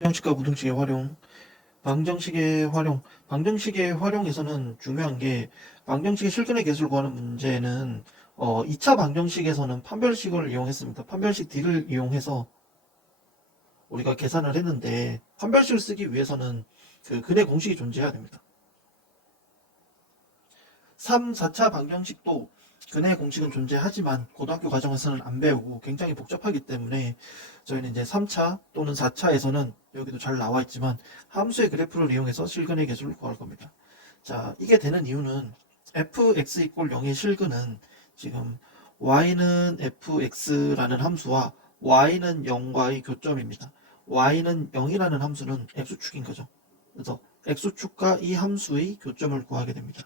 방정식과 부등식의 활용. 방정식의 활용에서는 중요한 게 방정식의 실근의 개수를 구하는 문제는 2차 방정식에서는 판별식을 이용했습니다. 판별식 D를 이용해서 우리가 계산을 했는데 판별식을 쓰기 위해서는 그 근의 공식이 존재해야 됩니다. 3, 4차 방정식도 근의 공식은 존재하지만 고등학교 과정에서는 안 배우고 굉장히 복잡하기 때문에 저희는 이제 3차 또는 4차에서는 여기도 잘 나와 있지만 함수의 그래프를 이용해서 실근의 개수를 구할 겁니다. 자, 이게 되는 이유는 fx 이꼴 0의 실근은 지금 y는 fx라는 함수와 y는 0과의 교점입니다. y는 0이라는 함수는 x축인 거죠. 그래서 x축과 이 함수의 교점을 구하게 됩니다.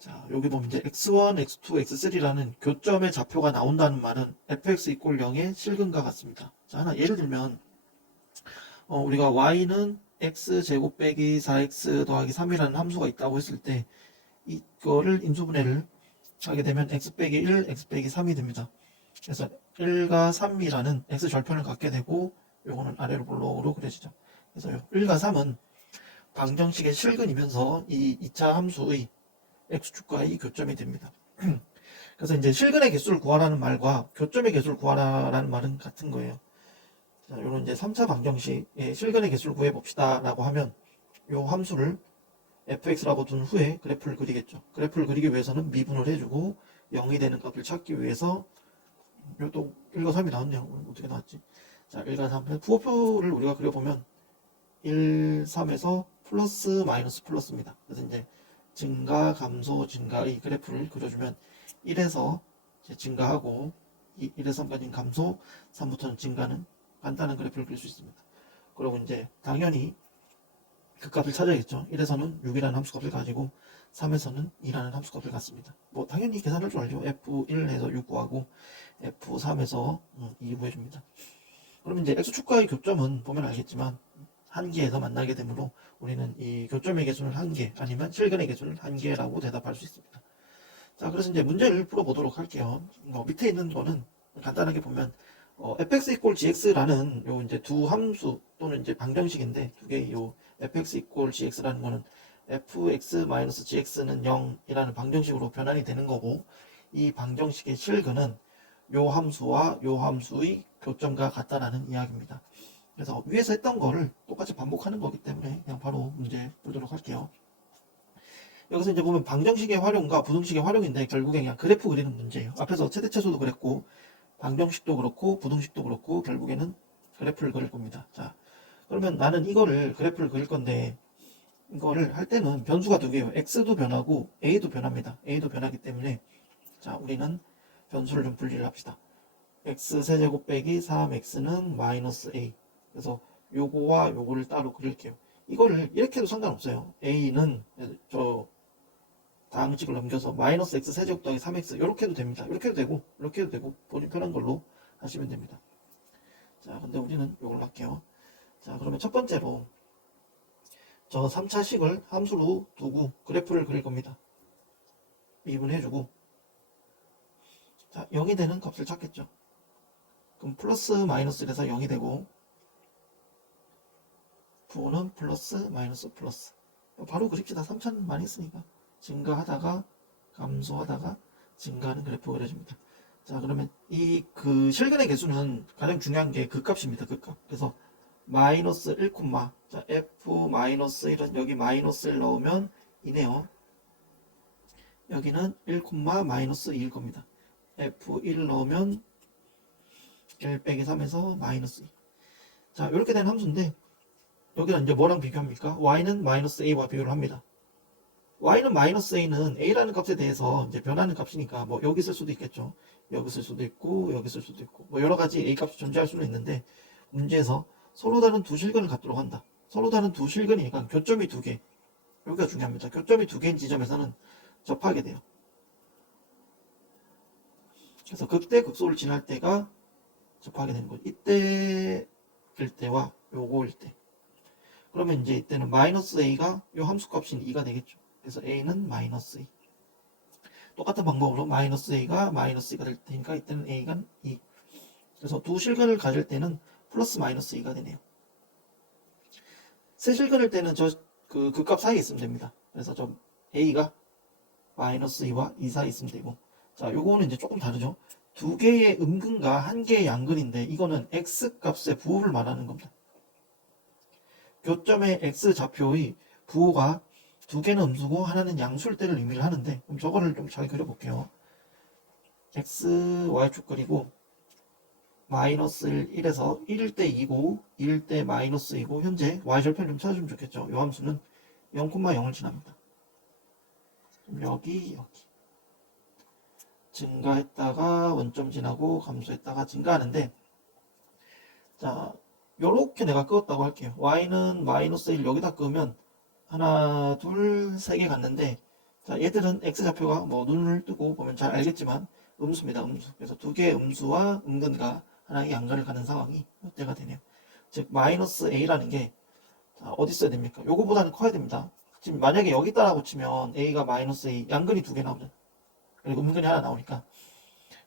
자, 여기 보면 이제 x1, x2, x3라는 교점의 좌표가 나온다는 말은 fx 이꼴 0의 실근과 같습니다. 자, 하나 예를 들면 우리가 y는 x제곱 빼기 4x 더하기 3이라는 함수가 있다고 했을 때 이거를 인수분해를 하게 되면 x 빼기 1, x 빼기 3이 됩니다. 그래서 1과 3이라는 x 절편을 갖게 되고 요거는 아래로 볼록으로 그려지죠. 그래서 1과 3은 방정식의 실근이면서 이 2차 함수의 x축과의 교점이 됩니다. 그래서 이제 실근의 개수를 구하라는 말과 교점의 개수를 구하라는 말은 같은 거예요. 자, 요런 이제 3차 방정식의 실근의 개수를 구해 봅시다 라고 하면 요 함수를 fx라고 둔 후에 그래프를 그리겠죠. 그래프를 그리기 위해서는 미분을 해주고 0이 되는 값을 찾기 위해서 요또 1과 3이 나왔네요. 어떻게 나왔지? 자, 1과 3. 부호표를 우리가 그려보면 1, 3에서 플러스 마이너스 플러스입니다. 그래서 이제 증가, 감소, 증가의 그래프를 그려주면 1에서 증가하고 1에서 3까지는 감소, 3부터는 증가는 간단한 그래프를 그릴 수 있습니다. 그리고 이제 당연히 그 값을 찾아야겠죠. 1에서는 6이라는 함수값을 가지고 3에서는 2라는 함수값을 갖습니다. 뭐 당연히 계산할 줄 알죠. F1에서 6 구하고 F3에서 2 구해줍니다. 그러면 이제 x축과의 교점은 보면 알겠지만 한 개에서 만나게 되므로 우리는 이 교점의 개수는 한 개 아니면 실근의 개수는 한 개라고 대답할 수 있습니다. 자, 그래서 이제 문제를 풀어보도록 할게요. 밑에 있는 거는 간단하게 보면 fx 이꼴 gx라는 요 이제 두 함수 또는 이제 방정식인데 두 개의 요 fx 이꼴 gx라는 거는 fx-gx는 0이라는 방정식으로 변환이 되는 거고 이 방정식의 실근은 요 함수와 요 함수의 교점과 같다라는 이야기입니다. 그래서 위에서 했던 거를 똑같이 반복하는 거기 때문에 그냥 바로 문제 풀도록 할게요. 여기서 이제 보면 방정식의 활용과 부등식의 활용인데 결국에 그냥 그래프 그리는 문제예요. 앞에서 최대최소도 그랬고 방정식도 그렇고 부등식도 그렇고 결국에는 그래프를 그릴 겁니다. 자, 그러면 나는 이거를 그래프를 그릴 건데 이거를 할 때는 변수가 두 개예요. x도 변하고 a도 변합니다. a도 변하기 때문에 자, 우리는 변수를 좀 분리를 합시다. x 세제곱 빼기 3x는 마이너스 a. 그래서 요거와 요거를 따로 그릴게요. 이거를 이렇게 해도 상관없어요. a는 저 다항식을 넘겨서 마이너스 x 세제곱 더하기 3x 이렇게 해도 됩니다. 이렇게 해도 되고 이렇게 해도 되고 본인 편한 걸로 하시면 됩니다. 자, 근데 우리는 요걸로 할게요. 자, 그러면 첫 번째로 저 3차식을 함수로 두고 그래프를 그릴 겁니다. 미분해주고 자, 0이 되는 값을 찾겠죠. 그럼 플러스 마이너스 이래서 0이 되고 부호는 플러스 마이너스 플러스 바로 그립시다. 3차는 많이 했으니까 증가하다가 감소하다가 증가하는 그래프 그려집니다. 자, 그러면 이 그 실근의 개수는 가장 중요한 게 그 값입니다. 그 값. 그래서 마이너스 1, 자, f 마이너스 1은 여기 마이너스 1 넣으면 2네요. 여기는 1, 마이너스 2일 겁니다. f1 넣으면 1 빼기 3에서 마이너스 2. 자, 이렇게 된 함수인데 여기는 이제 뭐랑 비교합니까? y는 마이너스 a와 비교를 합니다. y는 마이너스 a는 a라는 값에 대해서 이제 변하는 값이니까 뭐 여기 쓸 수도 있겠죠. 여기 쓸 수도 있고 여기 쓸 수도 있고 뭐 여러 가지 a 값이 존재할 수는 있는데 문제에서 서로 다른 두 실근을 갖도록 한다. 서로 다른 두 실근이니까 교점이 두 개. 여기가 중요합니다. 교점이 두 개인 지점에서는 접하게 돼요. 그래서 극대 극소를 지날 때가 접하게 되는 거죠. 이때일 때와 요거일 때. 그러면 이제 이때는 마이너스 a가 요 함수값인 2가 되겠죠. 그래서 a는 마이너스 2. 똑같은 방법으로 마이너스 a가 마이너스 2가 될 테니까 이때는 a가 2. 그래서 두 실근을 가질 때는 플러스 마이너스 2가 되네요. 셋을 그릴 때는 그 극값 사이에 있으면 됩니다. 그래서 좀 a가 마이너스 2와 2 사이에 있으면 되고, 자, 요거는 이제 조금 다르죠. 두 개의 음근과 한 개의 양근인데 이거는 x 값의 부호를 말하는 겁니다. 교점의 x 좌표의 부호가 두 개는 음수고 하나는 양수일 때를 의미를 하는데, 그럼 저거를 좀 잘 그려볼게요. x, y축 그리고 마이너스 1, 에서 1일 때 2고 2일 때 마이너스 2고 현재 y절편 좀 찾아주면 좋겠죠. 요 함수는 0,0을 지납니다. 여기 증가했다가 원점 지나고 감소했다가 증가하는데, 자, 요렇게 내가 끄었다고 할게요. y는 마이너스 1 여기다 끄면 하나, 둘, 세 개 갔는데, 자, 얘들은 x좌표가 뭐 눈을 뜨고 보면 잘 알겠지만 음수입니다. 음수. 그래서 두 개의 음수와 음근과 하나의 양근을 가는 상황이 이때가 되네요. 즉 마이너스 a라는 게, 자, 어디 써야 됩니까? 요거보다는 커야 됩니다. 지금 만약에 여기다라고 치면 a가 마이너스 a, 양근이 두 개 나오잖아요. 그리고 음근이 하나 나오니까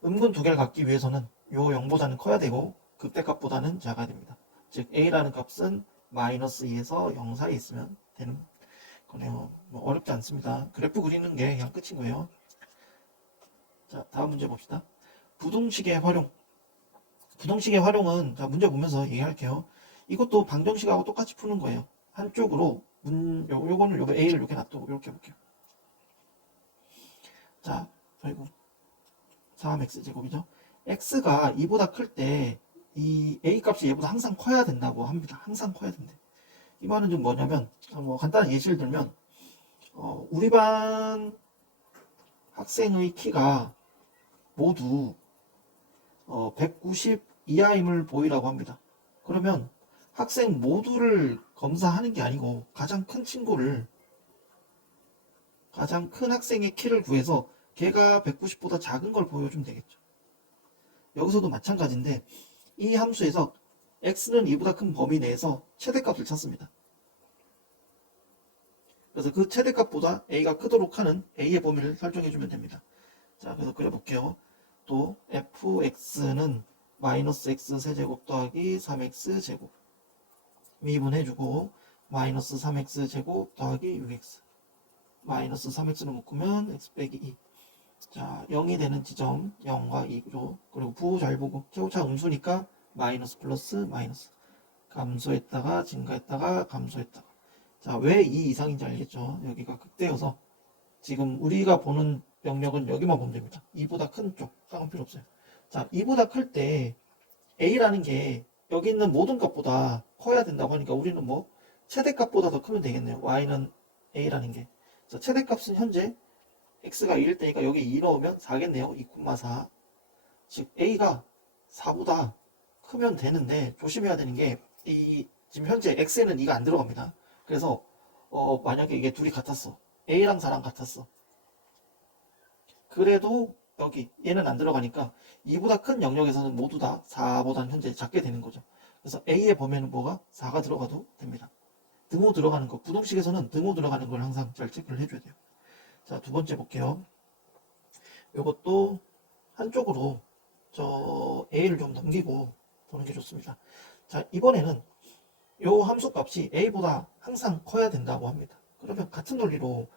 음근 두 개를 갖기 위해서는 요 0보다는 커야 되고 극대값보다는 작아야 됩니다. 즉 a라는 값은 마이너스 2에서 0 사이에 있으면 되는 거네요. 뭐 어렵지 않습니다. 그래프 그리는 게 그냥 끝인 거예요. 자, 다음 문제 봅시다. 부등식의 활용. 부등식의 활용은, 자, 문제 보면서 얘기할게요. 이것도 방정식하고 똑같이 푸는 거예요. 한쪽으로 요거는 요거 a를 이렇게 놔두고 이렇게 볼게요. 자, 그리고 3x제곱이죠. x가 2보다 클 때 이 a 값이 얘보다 항상 커야 된다고 합니다. 항상 커야 된대. 이 말은 좀 뭐냐면, 뭐 간단한 예시를 들면, 우리 반 학생의 키가 모두 190 이하임을 보이라고 합니다. 그러면 학생 모두를 검사하는 게 아니고 가장 큰 친구를, 가장 큰 학생의 키를 구해서 걔가 190보다 작은 걸 보여주면 되겠죠. 여기서도 마찬가지인데 이 함수에서 x는 2보다 큰 범위 내에서 최대값을 찾습니다. 그래서 그 최대값보다 a가 크도록 하는 a의 범위를 설정해주면 됩니다. 자, 그래서 그려볼게요. 또 fx는 마이너스 x 세제곱 더하기 3x 제곱 미분해주고 마이너스 3x 제곱 더하기 6x 마이너스 3x를 묶으면 x 빼기 2. 자, 0이 되는 지점 0과 2죠. 그리고 부호 잘 보고 최고차 음수니까 마이너스 플러스 마이너스 감소했다가 증가했다가 감소했다가. 자, 왜 2 이상인지 알겠죠? 여기가 극대여서 지금 우리가 보는 영역은 여기만 보면 됩니다. 2보다 큰 쪽 깡은 필요 없어요. 자, 2보다 클 때 a라는 게 여기 있는 모든 값보다 커야 된다고 하니까 우리는 뭐 최대값보다 더 크면 되겠네요. y는 a라는 게. 자, 최대값은 현재 x가 2일 때니까 여기 2 넣으면 4겠네요. 2,4. 즉 a가 4보다 크면 되는데 조심해야 되는 게 지금 현재 x에는 2가 안 들어갑니다. 그래서 만약에 이게 둘이 같았어. a랑 4랑 같았어. 그래도 여기 얘는 안 들어가니까 2보다 큰 영역에서는 모두 다 4보다는 현재 작게 되는 거죠. 그래서 a의 범위는 뭐가 4가 들어가도 됩니다. 등호 들어가는 거, 부등식에서는 등호 들어가는 걸 항상 잘 체크를 해줘야 돼요. 자, 두 번째 볼게요. 이것도 한쪽으로 저 a를 좀 넘기고 보는 게 좋습니다. 자, 이번에는 요 함수 값이 a보다 항상 커야 된다고 합니다. 그러면 같은 논리로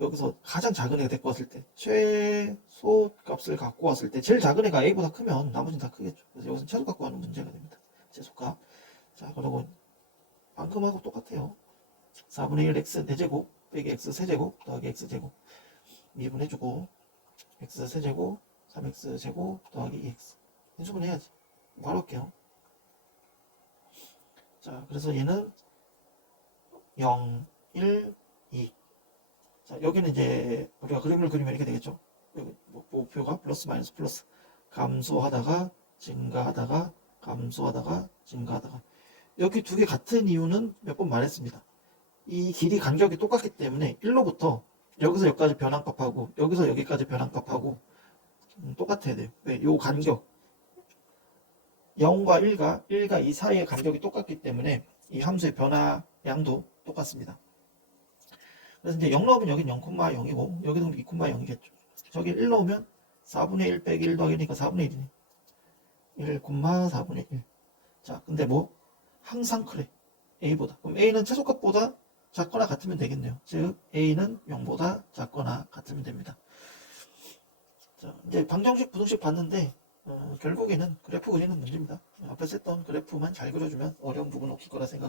여기서 가장 작은 애가 데리고 왔을 때 최소 값을 갖고 왔을 때 제일 작은 애가 a보다 크면 나머지는 다 크겠죠. 그래서 여기서 최소 갖고 가는 문제가 됩니다. 최소값. 자, 그리고 방금하고 똑같아요. 4분의 1 x 4제곱 빼기 x 세제곱 더하기 x 제곱 미분해주고 x 세제곱 3x 제곱 더하기 2x 인수분 해야지. 바로 할게요. 자, 그래서 얘는 0, 1, 2. 자, 여기는 이제 우리가 그림을 그리면 이렇게 되겠죠. 여기 목표가 플러스 마이너스 플러스 감소하다가 증가하다가 감소하다가 증가하다가. 여기 두 개 같은 이유는 몇 번 말했습니다. 이 길이 간격이 똑같기 때문에 1로부터 여기서 여기까지 변환값하고 여기서 여기까지 변환값하고 똑같아야 돼요. 왜? 요 간격 0과 1과 2 사이의 간격이 똑같기 때문에 이 함수의 변화량도 똑같습니다. 그래서 이제 0 넣으면 여긴 0,0이고 여기는 2,0이겠죠. 저기 1 넣으면 4분의 1 빼기 1 더하기니까 4분의 1이네. 1,4분의 1. 자, 근데 뭐 항상 그래. A보다. 그럼 A는 최소값보다 작거나 같으면 되겠네요. 즉 A는 0보다 작거나 같으면 됩니다. 자, 이제 방정식, 부등식 봤는데 결국에는 그래프 그리는 문제입니다. 앞에서 했던 그래프만 잘 그려주면 어려운 부분 없을 거라 생각합니다.